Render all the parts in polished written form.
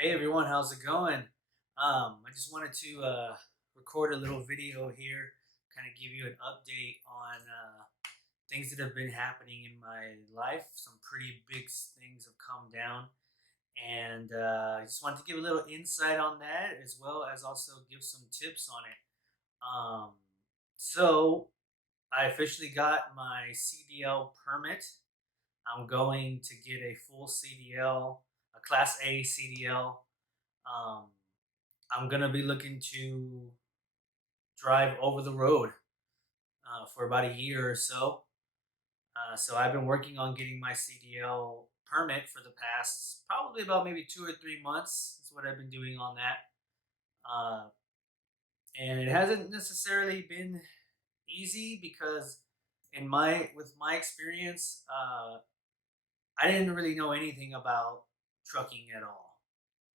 Hey everyone, how's it going? I just wanted to record a little video here, kind of give you an update on things that have been happening in my life. Some pretty big things have come down, and I just wanted to give a little insight on that, as well as also give some tips on it. Um, so, I officially got my CDL permit. I'm going to get a full CDL, a Class A CDL. Um, I'm gonna be looking to drive over the road for about a year or so. So I've been working on getting my CDL permit for the past probably about maybe 2 or 3 months. That's what I've been doing on that, uh, and it hasn't necessarily been easy because with my experience, I didn't really know anything about trucking at all.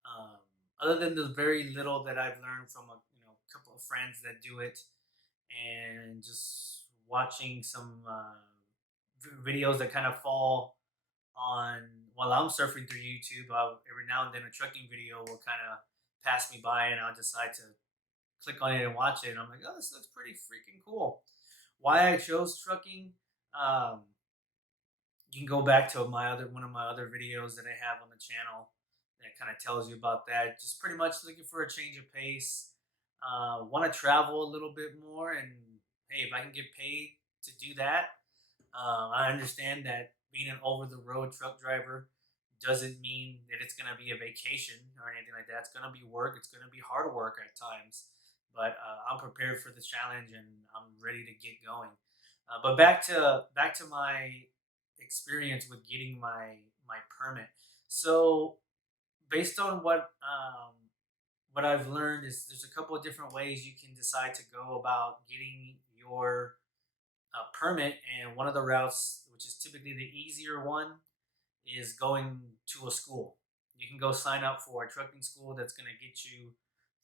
Um, Other than the very little that I've learned from a couple of friends that do it, and just watching some videos that kind of fall on while I'm surfing through YouTube. Every now and then a trucking video will kind of pass me by, and I'll decide to click on it and watch it. And I'm like, oh, this looks pretty freaking cool. Why I chose trucking? Um, you can go back to one of my other videos that I have on the channel that kind of tells you about that. Just pretty much looking for a change of pace. Want to travel a little bit more, and hey, if I can get paid to do that, I understand that being an over the road truck driver doesn't mean that it's going to be a vacation or anything like that. It's going to be work. It's going to be hard work at times, but I'm prepared for the challenge and I'm ready to get going. But back to my experience with getting my permit. So based on what I've learned is there's a couple of different ways you can decide to go about getting your permit, and one of the routes, which is typically the easier one, is going to a school. You can go sign up for a trucking school that's going to get you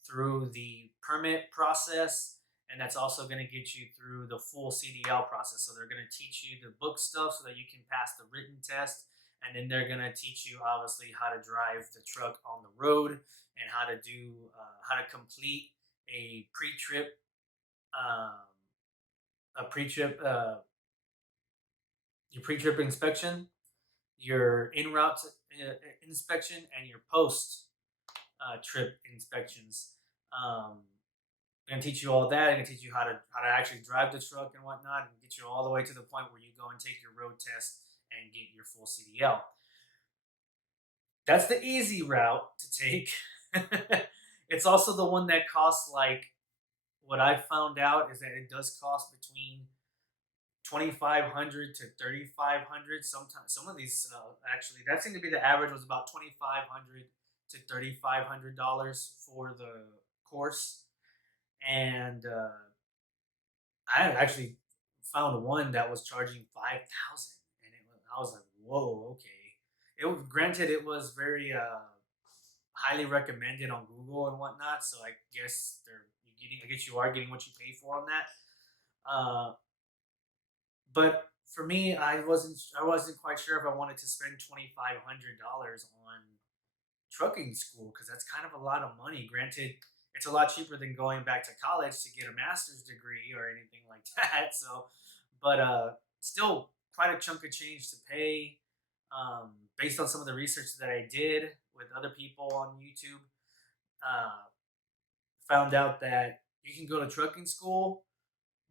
through the permit process, and that's also going to get you through the full CDL process. So they're going to teach you the book stuff so that you can pass the written test, and then they're going to teach you obviously how to drive the truck on the road and how to complete a pre-trip um, a pre-trip your pre-trip inspection, your en route inspection, and your post trip inspections. Um, I'm gonna teach you all that. I'm gonna teach you how to actually drive the truck and whatnot, and get you all the way to the point where you go and take your road test and get your full CDL. That's the easy route to take. It's also the one that costs like what I found out is that it does cost between 2,500 to 3,500. Sometimes some of these actually that seemed to be the average was about 2,500 to $3,500 for the course, and I actually found one that was charging 5,000, and I was like, whoa, okay. Granted it was very highly recommended on Google and whatnot, so I guess I guess you are getting what you pay for on that. But for me, I wasn't quite sure if I wanted to spend $2,500 on trucking school because that's kind of a lot of money. Granted, it's a lot cheaper than going back to college to get a master's degree or anything like that. So, but still quite a chunk of change to pay. Based on some of the research that I did with other people on YouTube, uh, found out that you can go to trucking school,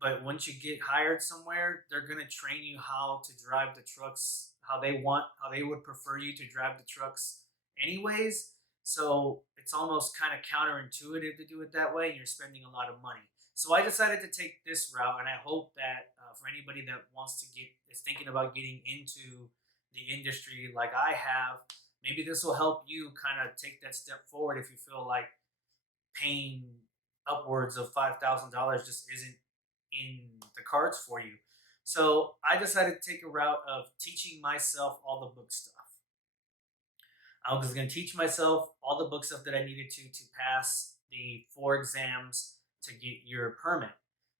but once you get hired somewhere, they're gonna train you how to drive the trucks, how they would prefer you to drive the trucks, anyways. So it's almost kind of counterintuitive to do it that way, and you're spending a lot of money. So I decided to take this route, and I hope that for anybody that is thinking about getting into the industry like I have, maybe this will help you kind of take that step forward if you feel like paying upwards of $5,000 just isn't in the cards for you. So I decided to take a route of teaching myself all the book stuff. I was going to teach myself all the book stuff that I needed to pass the four exams to get your permit.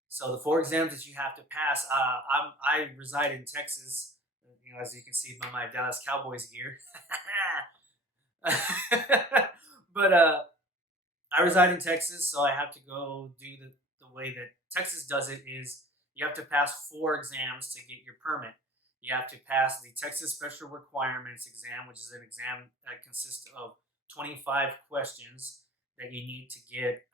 So the four exams that you have to pass. I reside in Texas, as you can see by my Dallas Cowboys gear. But I reside in Texas, so I have to go do the way that Texas does it is you have to pass 4 exams to get your permit. You have to pass the Texas Special Requirements exam, which is an exam that consists of 25 questions that you need to get.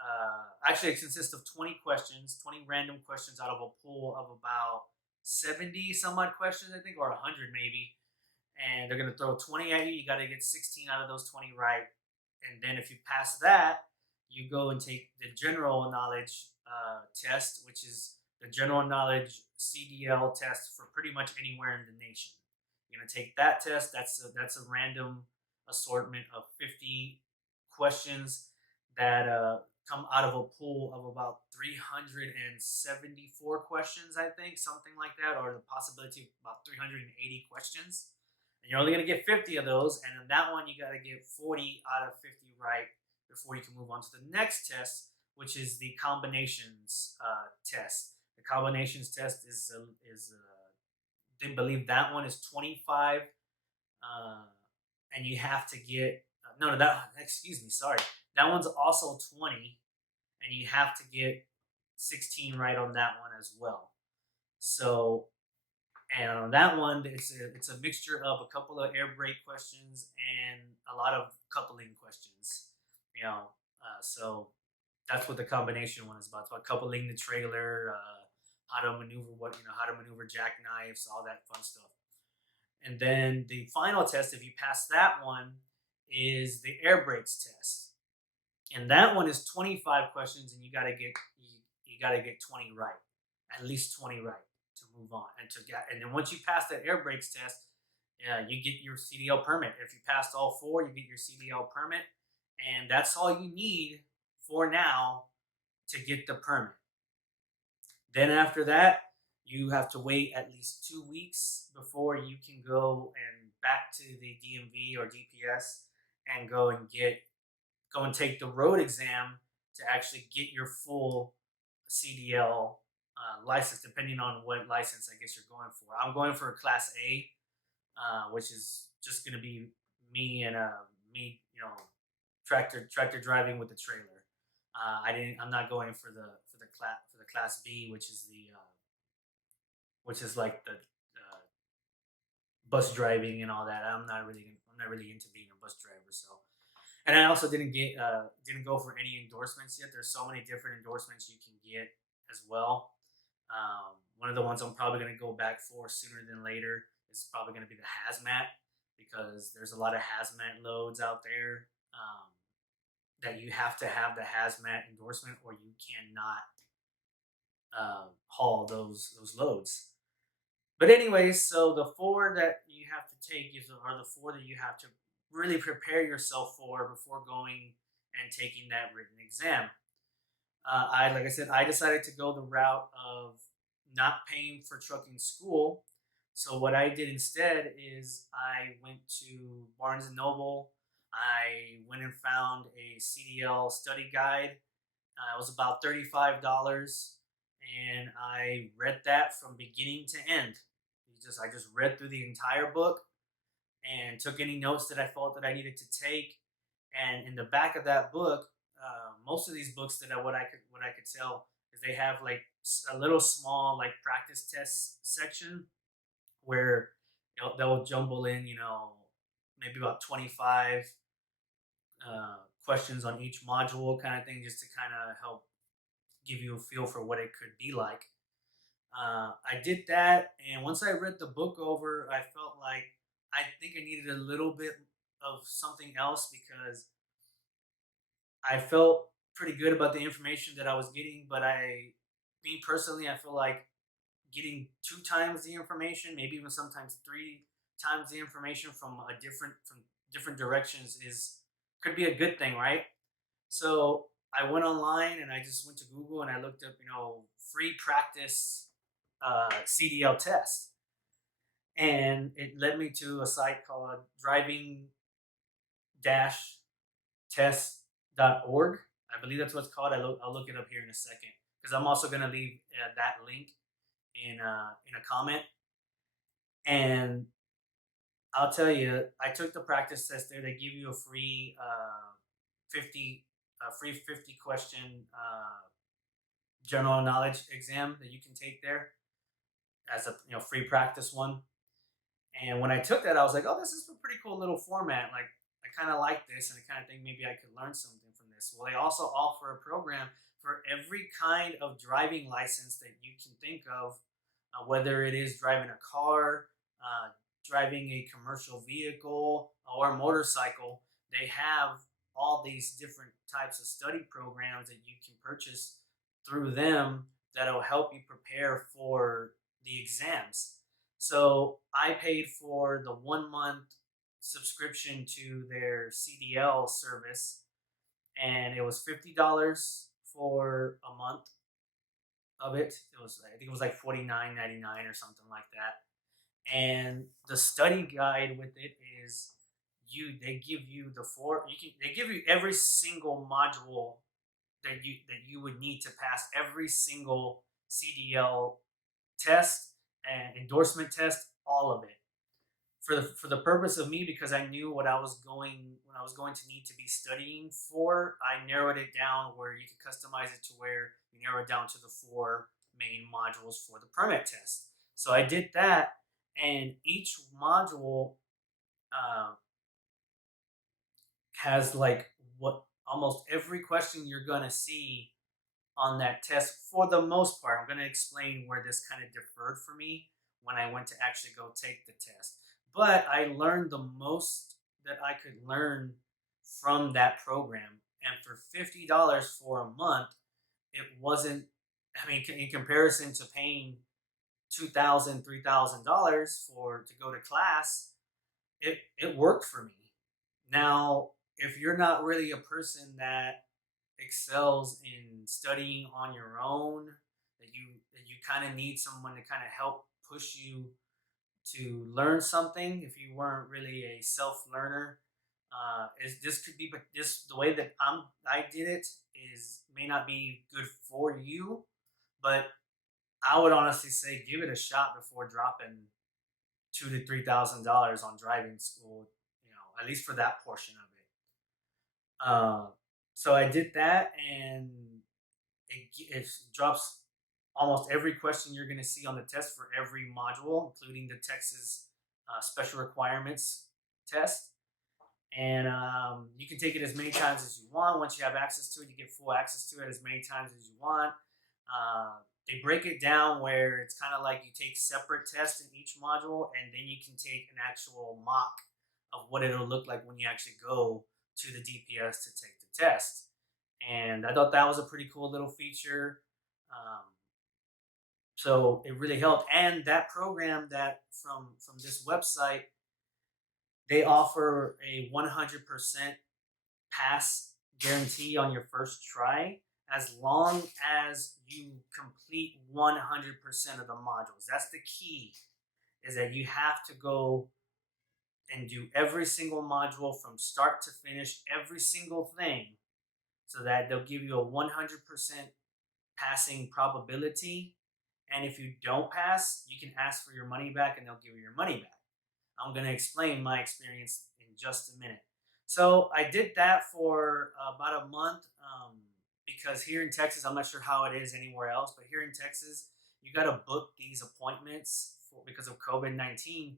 Actually, it consists of 20 questions, 20 random questions out of a pool of about 70 some odd questions, I think, or 100 maybe. And they're going to throw 20 at you. You got to get 16 out of those 20 right. And then if you pass that, you go and take the general knowledge test, which is the general knowledge CDL test for pretty much anywhere in the nation. You're gonna take that test. That's a random assortment of 50 questions that come out of a pool of about 374 questions, I think, something like that, or the possibility of about 380 questions. And you're only going to get 50 of those. And in that one, you got to get 40 out of 50 right before you can move on to the next test, which is the combinations test. The combinations test they believe that one is 25, uh, and you have to get no, that excuse me, sorry, that one's also 20, and you have to get 16 right on that one as well. So, and on that one, it's a mixture of a couple of air brake questions and a lot of coupling questions. You know, so that's what the combination one is about. It's about coupling the trailer, how to maneuver how to maneuver jackknives, all that fun stuff. And then the final test, if you pass that one, is the air brakes test, and that one is 25 questions, and you got to get 20 right, at least 20 right to move on, and then once you pass that air brakes test, you get your CDL permit. If you passed all four, you get your CDL permit, and that's all you need for now to get the permit. Then after that, you have to wait at least 2 weeks before you can go and back to the DMV or DPS and go and take the road exam to actually get your full CDL license, depending on what license I guess you're going for. I'm going for a Class A, which is just going to be me and tractor driving with the trailer. I didn't. I'm not going for the Class B, which is like the bus driving and all that. I'm not really into being a bus driver. So, and I also didn't go for any endorsements yet. There's so many different endorsements you can get as well. One of the ones I'm probably going to go back for sooner than later is probably going to be the hazmat, because there's a lot of hazmat loads out there, that you have to have the hazmat endorsement or you cannot haul those loads. But anyways, so the four that you have to take are the four that you have to really prepare yourself for before going and taking that written exam. Like I said, I decided to go the route of not paying for trucking school. So what I did instead is I went to Barnes and Noble. I went and found a CDL study guide. It was about $35, and I read that from beginning to end. I just read through the entire book and took any notes that I felt that I needed to take. And in the back of that book, most of these books what I could tell is they have like a little small like practice test section where they'll jumble in, maybe about 25 questions on each module, kind of thing, just to kind of help give you a feel for what it could be like. I did that, and once I read the book over, I felt like I think I needed a little bit of something else, because I felt pretty good about the information that I was getting. But me personally, I feel like getting 2 times the information, maybe even sometimes 3 times the information from different directions is could be a good thing, right? So I went online and I just went to Google and I looked up, free practice CDL test, and it led me to a site called driving-test.org. I believe that's what it's called. I'll look it up here in a second, because I'm also going to leave that link in a comment. And I'll tell you, I took the practice test there. They give you a free free 50 question general knowledge exam that you can take there as a free practice one. And when I took that, I was like, oh, this is a pretty cool little format. Like, I kind of like this, and I kind of think maybe I could learn something from this. Well, they also offer a program for every kind of driving license that you can think of, whether it is driving a car, uh, driving a commercial vehicle, or a motorcycle. They have all these different types of study programs that you can purchase through them that'll help you prepare for the exams. So I paid for the 1 month subscription to their CDL service, and it was $50 for a month of it. It was, I think it was like 49.99 or something like that. And the study guide with it is, they give you they give you every single module that you would need to pass every single CDL test and endorsement test, all of it. For the purpose of me, because I knew what I was going to need to be studying for, I narrowed it down where you could customize it to where you narrow it down to the four main modules for the permit test. So I did that, and each module uh, has like what almost every question you're gonna see on that test for the most part. I'm going to explain where this kind of differed for me when I went to actually go take the test. But I learned the most that I could learn from that program. And for $50 for a month, it wasn't, I mean, in comparison to paying $2,000, $3,000 for to go to class, it worked for me. Now, if you're not really a person that excels in studying on your own, that you kind of need someone to kind of help push you to learn something, if you weren't really a self learner, is this could be, but this the way that I did it is may not be good for you, but I would honestly say give it a shot before dropping $2,000 to $3,000 on driving school, at least for that portion of it. So I did that, and it drops almost every question you're going to see on the test for every module, including the Texas special requirements test. And you can take it as many times as you want. Once you have access to it, you get full access to it as many times as you want. They break it down where it's kind of like you take separate tests in each module, and then you can take an actual mock of what it'll look like when you actually go to the DPS to take the test. And I thought that was a pretty cool little feature. Um, so it really helped. And that program that from this website, they offer a 100% pass guarantee on your first try as long as you complete 100% of the modules. That's the key, is that you have to go and do every single module from start to finish, every single thing, so that they'll give you a 100% passing probability. And if you don't pass, you can ask for your money back and they'll give you your money back. I'm going to explain my experience in just a minute. So I did that for about a month, because here in Texas, I'm not sure how it is anywhere else, but here in Texas, you got to book these appointments because of COVID-19.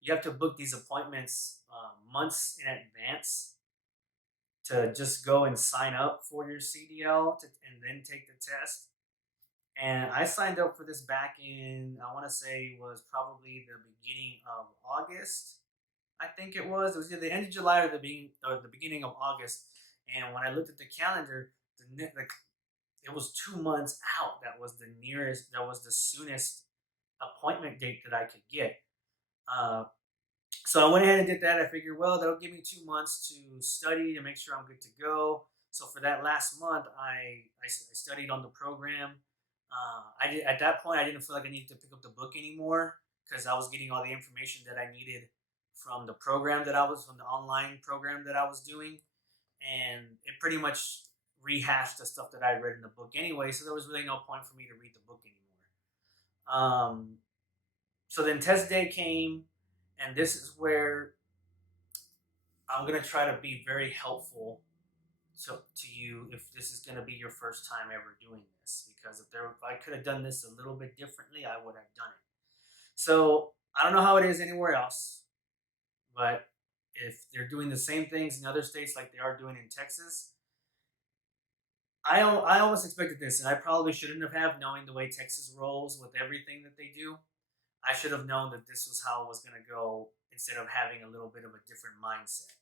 You have to book these appointments months in advance to just go and sign up for your CDL and then take the test. And I signed up for this back in, I want to say, was probably the beginning of August. I think it was. It was either the end of July or the beginning of August. And when I looked at the calendar, it was 2 months out. That was the nearest. That was the soonest appointment date that I could get. Uh, so I went ahead and did that. I figured, well, that'll give me 2 months to study to make sure I'm good to go. So for that last month, I studied on the program. I did at that point. I didn't feel like I needed to pick up the book anymore because I was getting all the information that I needed from the from the online program that I was doing, and it pretty much rehashed the stuff that I read in the book anyway. So there was really no point for me to read the book anymore. So then test day came, and this is where I'm gonna try to be very helpful to you if this is going to be your first time ever doing this, because if I could have done this a little bit differently, I would have done it. So I don't know how it is anywhere else, but if they're doing the same things in other states like they are doing in Texas, I almost expected this, and I probably shouldn't have, knowing the way Texas rolls with everything that they do. I should have known that this was how it was going to go instead of having a little bit of a different mindset.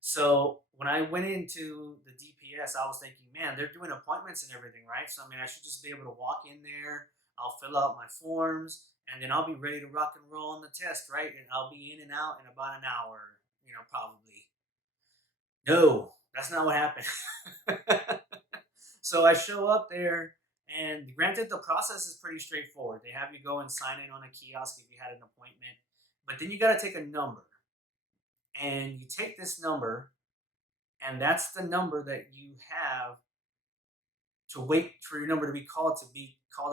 So when I went into the DPS, I was thinking, man, they're doing appointments and everything, right? So I mean, I should just be able to walk in there. I'll fill out my forms, and then I'll be ready to rock and roll on the test, right? And I'll be in and out in about an hour, probably. No, that's not what happened. So I show up there, and granted, the process is pretty straightforward. They have you go and sign in on a kiosk if you had an appointment, but then you got to take a number, and you take this number, and that's the number that you have to wait for your number to be called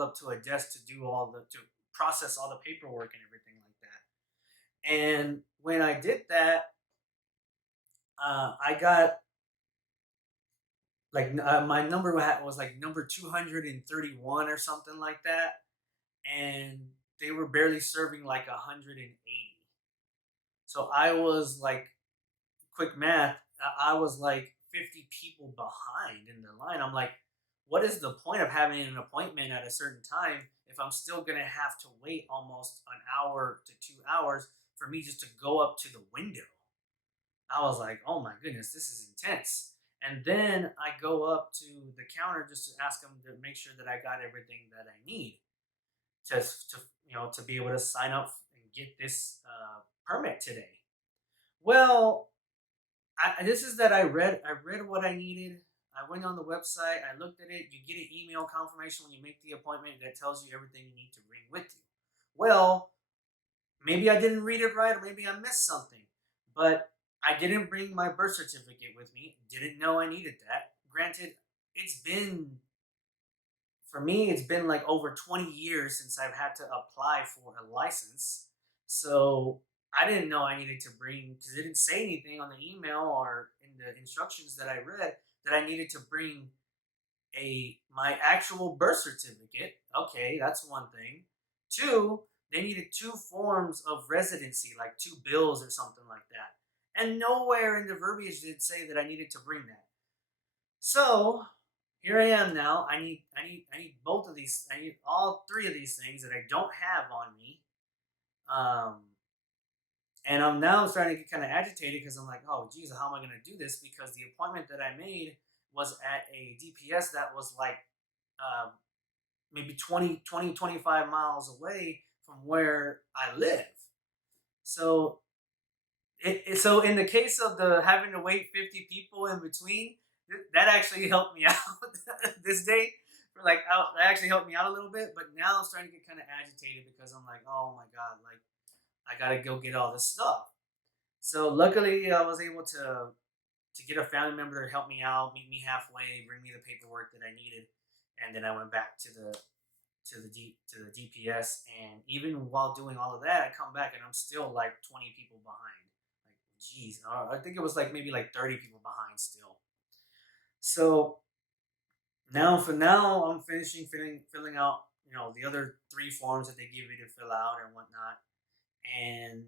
up to a desk to do to process all the paperwork and everything like that. And when I did that, I got like my number was like number 231 or something like that, and they were barely serving like 180. So I was like, quick math, I was like 50 people behind in the line. I'm like, what is the point of having an appointment at a certain time if I'm still going to have to wait almost an hour to 2 hours for me just to go up to the window? I was like, oh my goodness, this is intense. And then I go up to the counter just to ask them to make sure that I got everything that I need to be able to sign up and get this permit today. Well, this is that I read what I needed. I went on the website. I looked at it. You get an email confirmation when you make the appointment that tells you everything you need to bring with you. Well, maybe I didn't read it right, or maybe I missed something. But I didn't bring my birth certificate with me. Didn't know I needed that. Granted, it's been for me, it's been like over 20 years since I've had to apply for a license. So I didn't know I needed to bring, because it didn't say anything on the email or in the instructions that I read, that I needed to bring my actual birth certificate. Okay, that's one thing. Two, they needed two forms of residency, like two bills or something like that. And nowhere in the verbiage did it say that I needed to bring that. So here I am now. I need both of these. I need all three of these things that I don't have on me. Um, and I'm now starting to get kind of agitated because I'm like, oh, geez, how am I going to do this? Because the appointment that I made was at a DPS that was like uh, maybe 25 miles away from where I live. So so in the case of the having to wait 50 people in between, that actually helped me out this day. That actually helped me out a little bit, but now I'm starting to get kind of agitated because I'm like, oh my god, like I gotta go get all this stuff. So luckily, I was able to get a family member to help me out, meet me halfway, bring me the paperwork that I needed, and then I went back to the DPS. And even while doing all of that, I come back and I'm still like 20 people behind. Like, geez, I think it was like maybe like 30 people behind still. So now I'm finishing filling out the other three forms that they give you to fill out and whatnot, and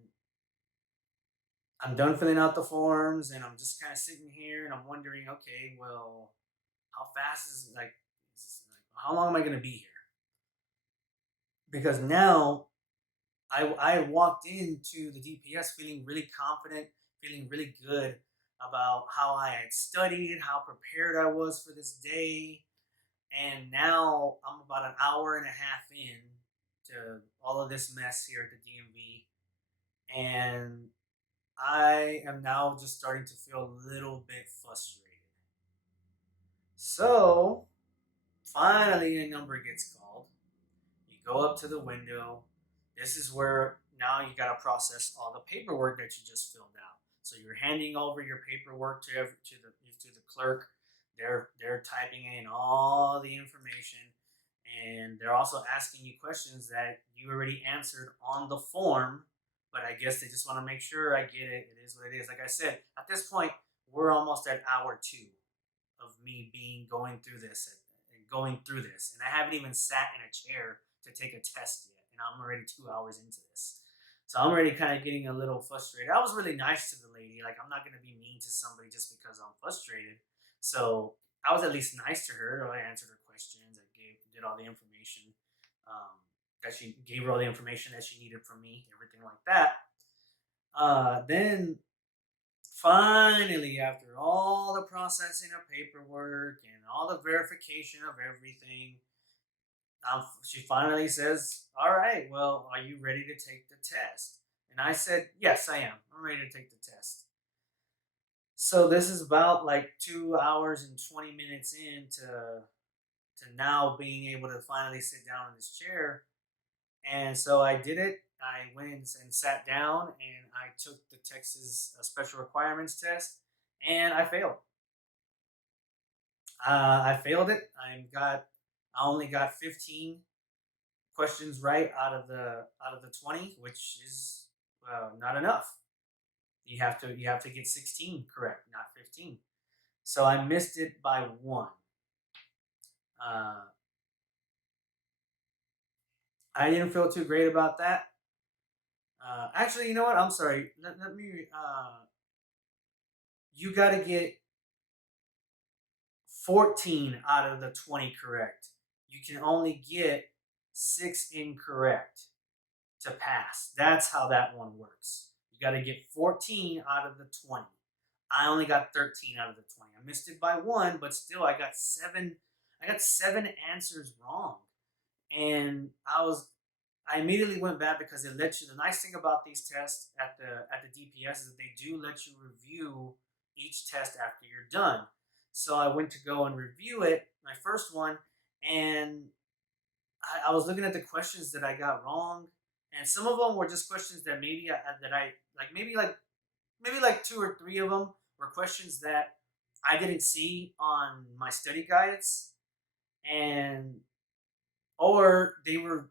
I'm done filling out the forms, and I'm just kind of sitting here and I'm wondering, okay, well, how fast how long am I going to be here? Because now I walked into the DPS feeling really confident, feeling really good about how I had studied, how prepared I was for this day. And now I'm about an hour and a half in to all of this mess here at the DMV. And I am now just starting to feel a little bit frustrated. So finally, a number gets called. You go up to the window. This is where now you got to process all the paperwork that you just filled out. So you're handing over your paperwork to the clerk. They're typing in all the information, and they're also asking you questions that you already answered on the form. But I guess they just want to make sure I get it. It is what it is. Like I said, at this point, we're almost at hour two. me going through this, and I haven't even sat in a chair to take a test yet, and I'm already 2 hours into this. So I'm already kind of getting a little frustrated. I was really nice to the lady. Like, I'm not gonna be mean to somebody just because I'm frustrated. So I was at least nice to her. I answered her questions. I did all the information that she gave her all the information that she needed from me, everything like that. Then finally, after all the processing of paperwork and all the verification of everything, she finally says, "All right, well, are you ready to take the test?" And I said, "Yes, I am. I'm ready to take the test." So this is about like 2 hours and 20 minutes to now being able to finally sit down in this chair. And so I did it. I went and sat down and I took the Texas Special Requirements test, and I failed. I failed it. I only got 15 questions right out of the 20, which is not enough. You have to get 16 correct, not 15. So I missed it by one. Uh, I didn't feel too great about that. Actually, you know what? I'm sorry. Let me. You got to get 14 out of the 20 correct. You can only get six incorrect to pass. That's how that one works. You got to get 14 out of the 20. I only got 13 out of the 20. I missed it by one, but still I got seven. I got seven answers wrong. And I immediately went back because it lets you. The nice thing about these tests at the DPS is that they do let you review each test after you're done. So I went to go and review it, my first one, and I was looking at the questions that I got wrong, and some of them were just questions that maybe that I like, maybe like two or three of them were questions that I didn't see on my study guides, and or they were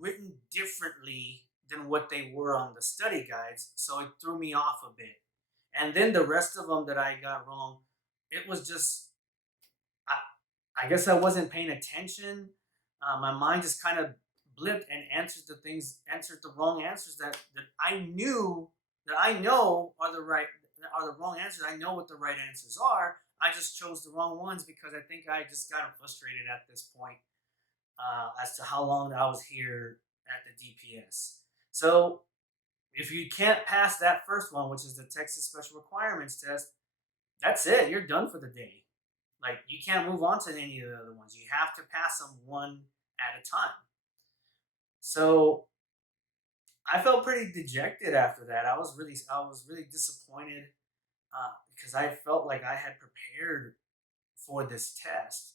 written differently than what they were on the study guides, so it threw me off a bit. And then the rest of them that I got wrong, it was just I guess I wasn't paying attention. My mind just kind of blipped and answered the wrong answers that I knew that I know are the wrong answers. I know what the right answers are. I just chose the wrong ones because I think I just got frustrated at this point as to how long I was here at the DPS. So if you can't pass that first one, which is the Texas Special Requirements test, that's it. You're done for the day. Like, you can't move on to any of the other ones. You have to pass them one at a time. So I felt pretty dejected after that. I was really disappointed because I felt like I had prepared for this test.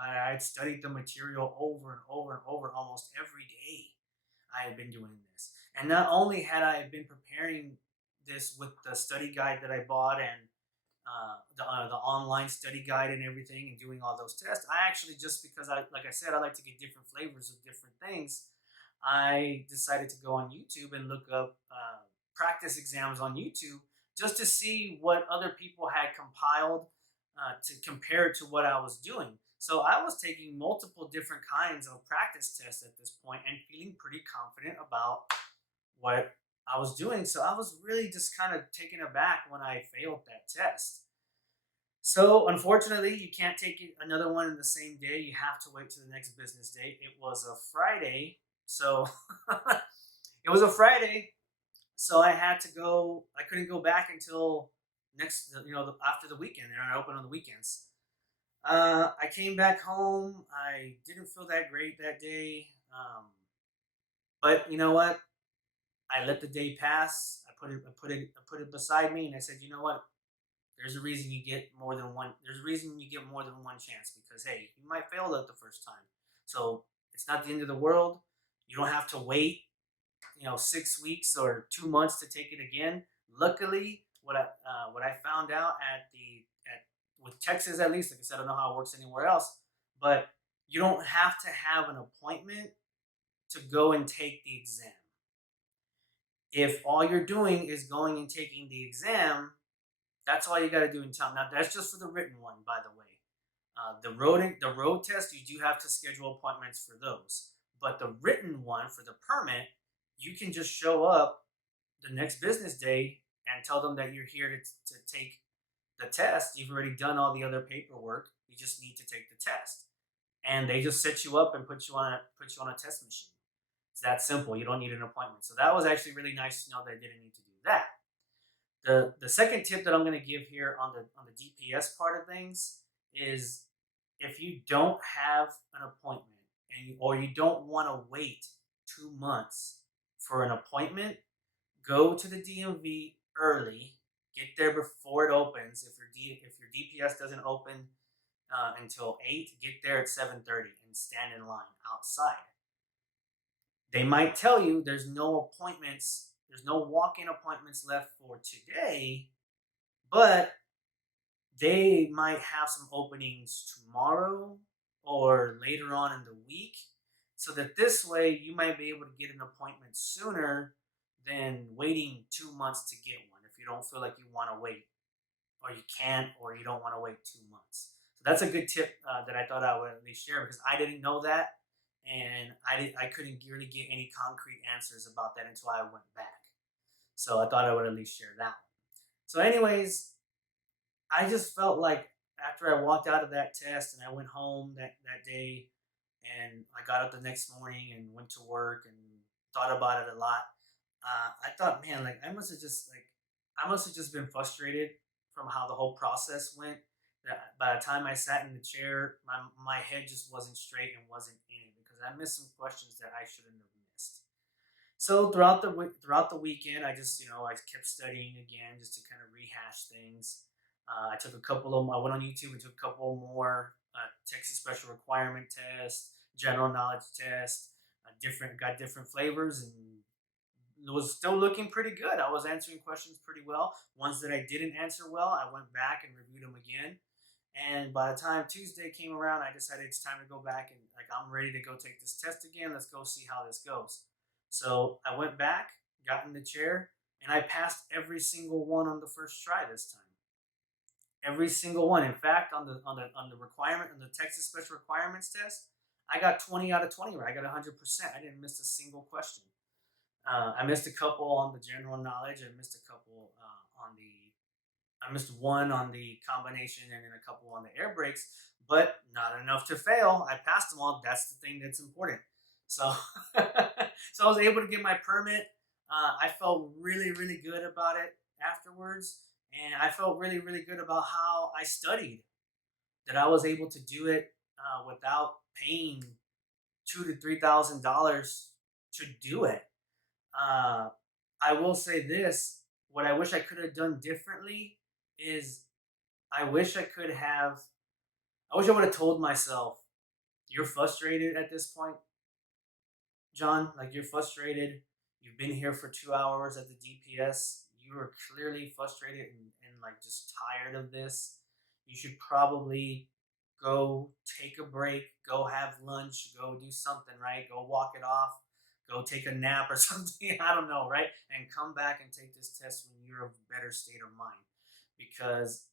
I had studied the material over and over and over almost every day. I had been doing this, and not only had I been preparing this with the study guide that I bought and the online study guide and everything, and doing all those tests. I actually, just because like I said, I like to get different flavors of different things. I decided to go on YouTube and look up practice exams on YouTube just to see what other people had compiled to compare to what I was doing. So I was taking multiple different kinds of practice tests at this point and feeling pretty confident about what I was doing. So I was really just kind of taken aback when I failed that test. So unfortunately, you can't take another one in the same day. You have to wait to the next business day. It was a Friday, so it was a Friday. So I had to go. I couldn't go back until after the weekend. They're not open on the weekends. I came back home. I didn't feel that great that day, but you know what? I let the day pass. I put it beside me, and I said, you know what? There's a reason you get more than one. There's a reason you get more than one chance because, hey, you might fail it the first time. So it's not the end of the world. You don't have to wait, 6 weeks or 2 months to take it again. Luckily, what I found out at with Texas, at least, like I said, I don't know how it works anywhere else, but you don't have to have an appointment to go and take the exam. If all you're doing is going and taking the exam, That's all you got to do in town. Now that's just for the written one, by the way. The road test, you do have to schedule appointments for those. But the written one for the permit, you can just show up the next business day and tell them that you're here to take the test. You've already done all the other paperwork. You just need to take the test, and they just set you up and put you on a test machine. It's that simple. You don't need an appointment. So that was actually really nice to know that I didn't need to do that. The second tip that I'm going to give here on the DPS part of things is, if you don't have an appointment, or you don't want to wait 2 months for an appointment, go to the DMV early. Get there before it opens. If your DPS doesn't open until 8, get there at 7:30 and stand in line outside. They might tell you there's no appointments, there's no walk-in appointments left for today, but they might have some openings tomorrow or later on in the week. So that this way you might be able to get an appointment sooner than waiting 2 months to get one, if you don't feel like you want to wait, or you can't, or you don't want to wait 2 months. So that's a good tip that I thought I would at least share, because I didn't know that, and I couldn't really get any concrete answers about that until I went back. So I thought I would at least share that one. So, anyways, I just felt like after I walked out of that test and I went home that day, and I got up the next morning and went to work and thought about it a lot. I thought, man, like I must have just been frustrated from how the whole process went. That by the time I sat in the chair, my head just wasn't straight and wasn't in it, because I missed some questions that I shouldn't have missed. So throughout the weekend, I just, I kept studying again just to kind of rehash things. I took a couple of I went on YouTube and took a couple more Texas Special Requirement tests, general knowledge tests, different flavors, and it was still looking pretty good. I was answering questions pretty well. Ones that I didn't answer well, I went back and reviewed them again. And by the time Tuesday came around, I decided it's time to go back, and like, I'm ready to go take this test again. Let's go see how this goes. So I went back, got in the chair, and I passed every single one on the first try this time. Every single one. In fact, on the requirement on the Texas Special Requirements test, I got 20 out of 20 right. I got 100%. I didn't miss a single question. I missed a couple on the general knowledge. I missed one on the combination, and then a couple on the air brakes, but not enough to fail. I passed them all. That's the thing that's important. So, so I was able to get my permit. I felt really, really good about it afterwards, and I felt really, really good about how I studied. That I was able to do it without paying $2,000 to $3,000 to do it. Uh, I will say this: what I wish I could have done differently is, I wish I could have. I wish I would have told myself, "You're frustrated at this point, John. Like, you're frustrated. You've been here for 2 hours at the DPS. You are clearly frustrated and like just tired of this. You should probably go take a break, go have lunch, go do something, right? Go walk it off, go take a nap or something. I don't know, right? And come back and take this test when you're of a better state of mind." Because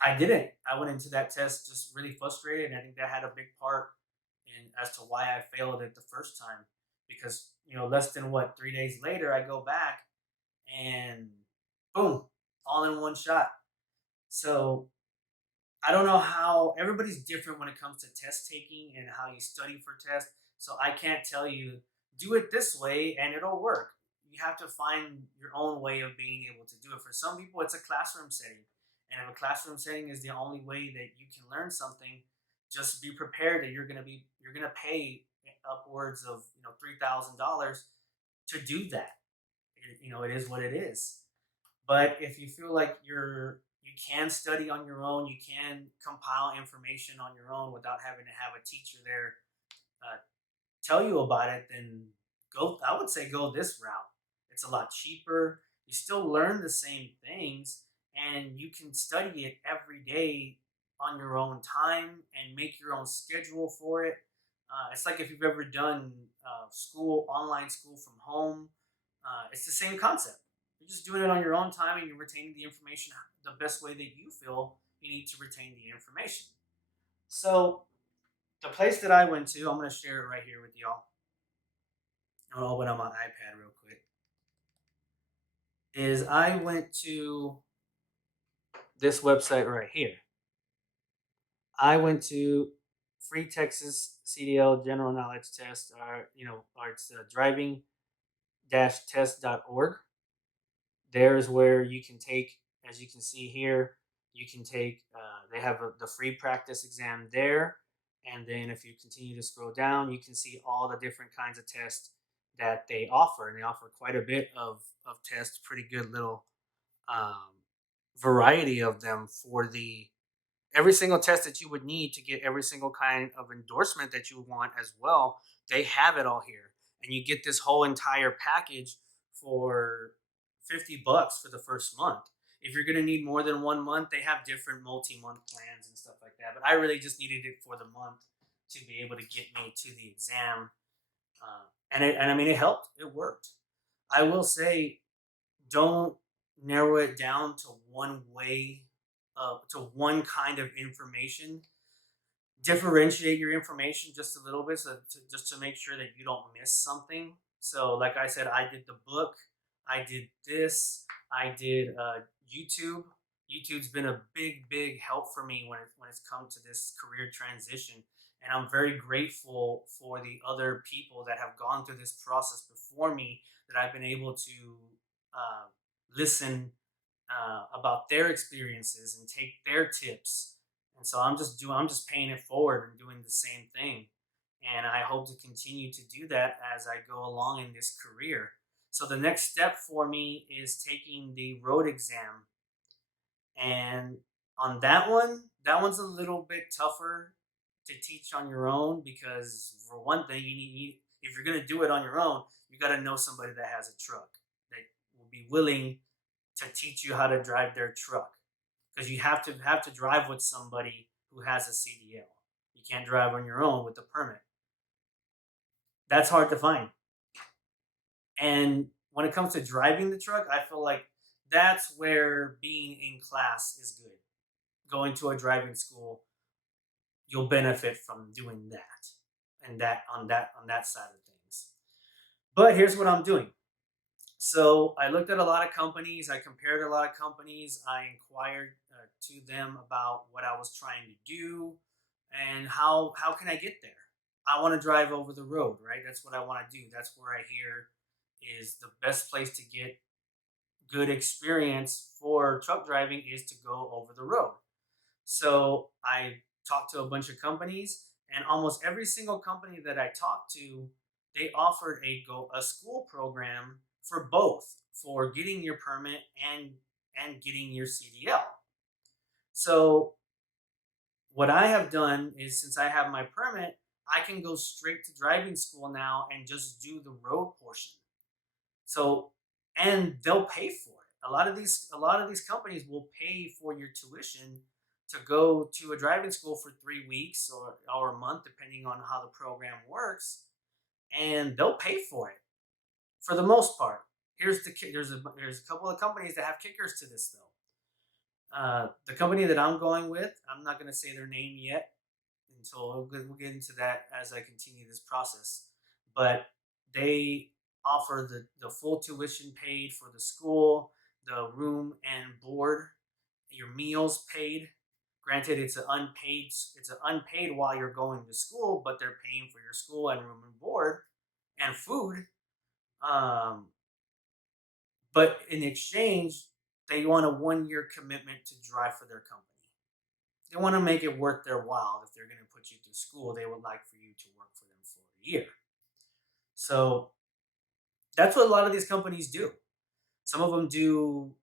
I didn't. I went into that test just really frustrated, and I think that had a big part in as to why I failed it the first time. Because, less than what, 3 days later, I go back and boom, all in one shot. So I don't know how everybody's different when it comes to test taking and how you study for tests. So I can't tell you, do it this way and it'll work. You have to find your own way of being able to do it. For some people, it's a classroom setting. And if a classroom setting is the only way that you can learn something, just be prepared that you're gonna pay upwards of $3,000 to do that. It is what it is. But if you feel like you can study on your own, you can compile information on your own without having to have a teacher there uh, tell you about it, then go. I would say go this route. It's a lot cheaper. You still learn the same things, and you can study it every day on your own time and make your own schedule for it. It's like if you've ever done online school from home. It's the same concept. You're just doing it on your own time, and you're retaining the information the best way that you feel you need to retain the information. So the place that I went to, I'm going to share it right here with y'all. I'll open up my iPad real quick. Is I went to this website right here. I went to Free Texas CDL General Knowledge Test, or it's driving-test.org. There's where you can take, as you can see here, you can take, they have the free practice exam there. And then if you continue to scroll down, you can see all the different kinds of tests that they offer. And they offer quite a bit of tests, pretty good little um, variety of them for the every single test that you would need to get every single kind of endorsement that you want as well. They have it all here. And you get this whole entire package for $50 for the first month. If you're going to need more than 1 month, they have different multi-month plans and stuff like that. But I really just needed it for the month to be able to get me to the exam. And I mean, it helped. It worked. I will say, don't narrow it down to one way, to one kind of information. Differentiate your information just a little bit, just to make sure that you don't miss something. So, like I said, I did the book, I did this, I did YouTube. YouTube's been a big help for me when it's come to this career transition, and I'm very grateful for the other people that have gone through this process before me, that I've been able to uh, listen about their experiences and take their tips. And so I'm just paying it forward and doing the same thing. And I hope to continue to do that as I go along in this career. So the next step for me is taking the road exam. And on that one's a little bit tougher to teach on your own, because for one thing, if you're going to do it on your own, you got to know somebody that has a truck that will be willing to teach you how to drive their truck, because you have to drive with somebody who has a CDL. You can't drive on your own with a permit. That's hard to find. And when it comes to driving the truck, I feel like that's where being in class is good. Going to a driving school, you'll benefit from doing that, and that side of things. But here's what I'm doing. So I looked at a lot of companies. I compared a lot of companies. I inquired to them about what I was trying to do and how can I get there. I want to drive over the road, right? That's what I want to do. That's where I hear is the best place to get good experience for truck driving is to go over the road. So I talked to a bunch of companies, and almost every single company that I talked to, they offered a school program for both, for getting your permit and getting your CDL. So what I have done is, since I have my permit, I can go straight to driving school now and just do the road portion. So, and they'll pay for it. A lot of these companies will pay for your tuition to go to a driving school for 3 weeks or a month, depending on how the program works, and they'll pay for it for the most part. There's a couple of companies that have kickers to this though. The company that I'm going with, I'm not going to say their name yet until we'll get into that as I continue this process. But they offer the full tuition paid for the school, the room and board, your meals paid. Granted, it's an unpaid while you're going to school, but they're paying for your school and room and board and food. Um, but in exchange, they want a 1 year commitment to drive for their company. They want to make it worth their while. If they're going to put you through school, they would like for you to work for them for a year. So that's what a lot of these companies do. Some of them do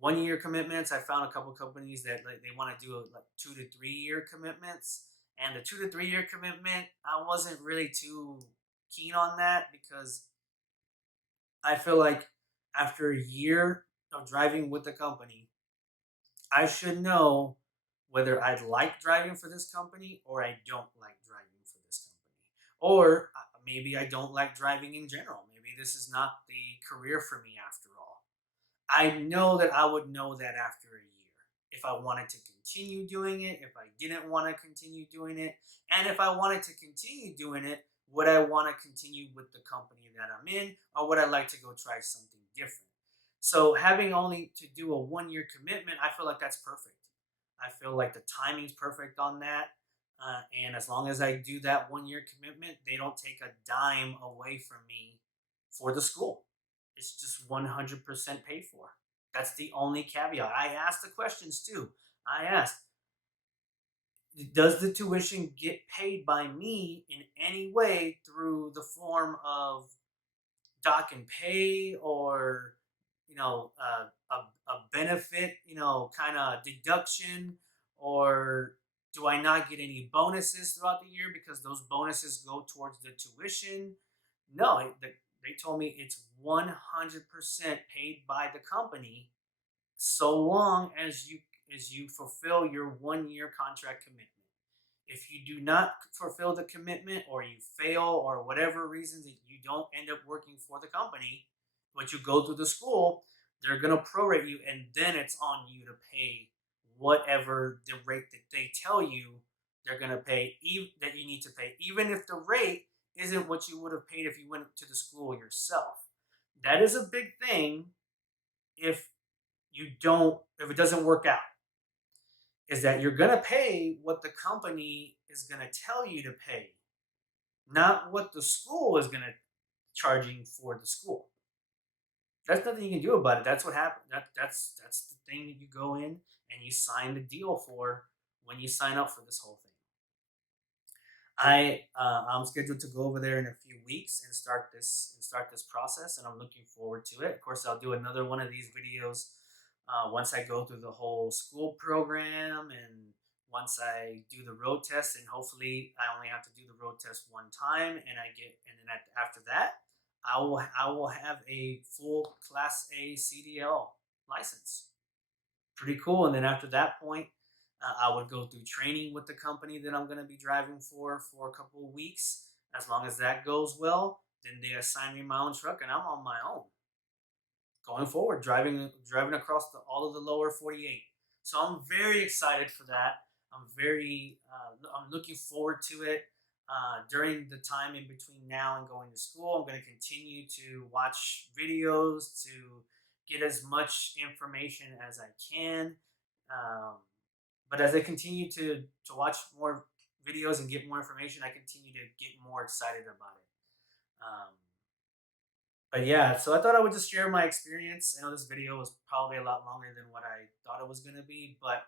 1 year commitments. I found a couple companies that they want to do like 2 to 3 year commitments. And the 2 to 3 year commitment, I wasn't really too keen on that, because I feel like after a year of driving with the company, I should know whether I like driving for this company or I don't like driving for this company. Or maybe I don't like driving in general. Maybe this is not the career for me after all. I know that I would know that after a year. if I wanted to continue doing it, if I didn't want to continue doing it, and if I wanted to continue doing it, would I want to continue with the company that I'm in, or would I like to go try something different? So having only to do a 1 year commitment, I feel like that's perfect. I feel like the timing's perfect on that. And as long as I do that 1 year commitment, they don't take a dime away from me for the school. It's just 100% paid for. That's the only caveat. I asked the questions too. I asked, does the tuition get paid by me in any way through the form of doc and pay, or a benefit, kind of deduction, or do I not get any bonuses throughout the year because those bonuses go towards the tuition? No, they told me it's 100% paid by the company, so long as you fulfill your 1 year contract commitment. If you do not fulfill the commitment, or you fail, or whatever reasons that you don't end up working for the company, but you go through the school, they're going to prorate you, and then it's on you to pay whatever the rate that they tell you they're going to pay, that you need to pay, even if the rate isn't what you would have paid if you went to the school yourself. That is a big thing. If it doesn't work out, is that you're going to pay what the company is going to tell you to pay, not what the school is going to charging for the school. That's nothing you can do about it. That's what happened. That's the thing that you go in and you sign the deal for when you sign up for this whole thing. I'm scheduled to go over there in a few weeks and start this process, and I'm looking forward to it. Of course, I'll do another one of these videos once I go through the whole school program, and once I do the road test, and hopefully I only have to do the road test one time, and then after that, I will have a full Class A CDL license. Pretty cool. And then after that point, I would go through training with the company that I'm going to be driving for a couple of weeks. As long as that goes well, then they assign me my own truck, and I'm on my own going forward, driving across all of the lower 48. So I'm very excited for that. I'm looking forward to it. During the time in between now and going to school, I'm going to continue to watch videos to get as much information as I can. Um, but as I continue to watch more videos and get more information, I continue to get more excited about it. But yeah, so I thought I would just share my experience. I know this video was probably a lot longer than what I thought it was going to be, but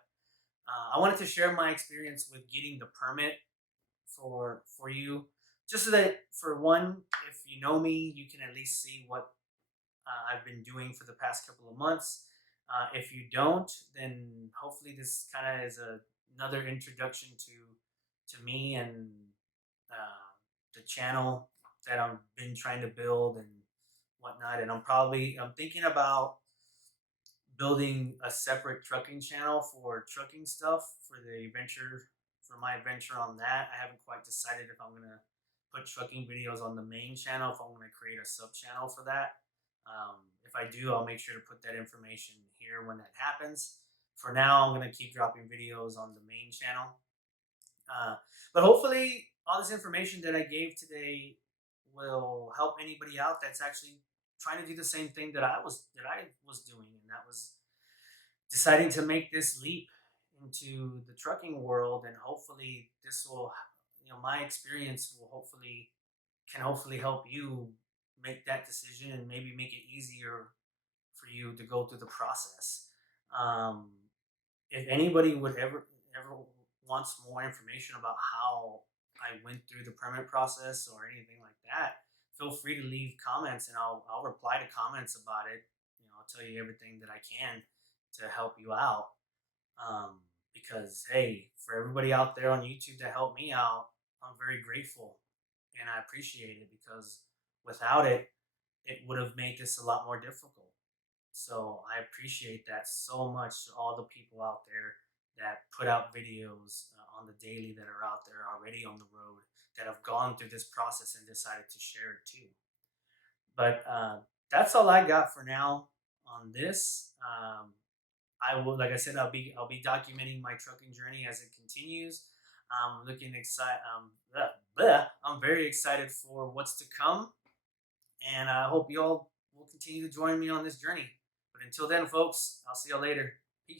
I wanted to share my experience with getting the permit for you, just so that, for one, if you know me, you can at least see what I've been doing for the past couple of months. If you don't, then hopefully this kind of is another introduction to me and the channel that I've been trying to build and whatnot. And I'm thinking about building a separate trucking channel for trucking stuff for my adventure on that. I haven't quite decided if I'm gonna put trucking videos on the main channel, if I'm gonna create a sub channel for that. If I do, I'll make sure to put that information here when that happens. For now, I'm gonna keep dropping videos on the main channel. Uh, but hopefully, all this information that I gave today will help anybody out that's actually trying to do the same thing that I was doing, and that was deciding to make this leap into the trucking world. And hopefully, my experience can hopefully help you make that decision, and maybe make it easier for you to go through the process. Um, if anybody would ever wants more information about how I went through the permit process or anything like that, feel free to leave comments, and I'll reply to comments about it. I'll tell you everything that I can to help you out. Um, because hey, for everybody out there on YouTube that helped me out, I'm very grateful and I appreciate it, because without it, it would have made this a lot more difficult. So I appreciate that so much, to all the people out there that put out videos on the daily, that are out there already on the road, that have gone through this process and decided to share it too. But that's all I got for now on this. I will, like I said, I'll be documenting my trucking journey as it continues. I'm looking excited. I'm very excited for what's to come, and I hope you all will continue to join me on this journey. But until then, folks, I'll see y'all later.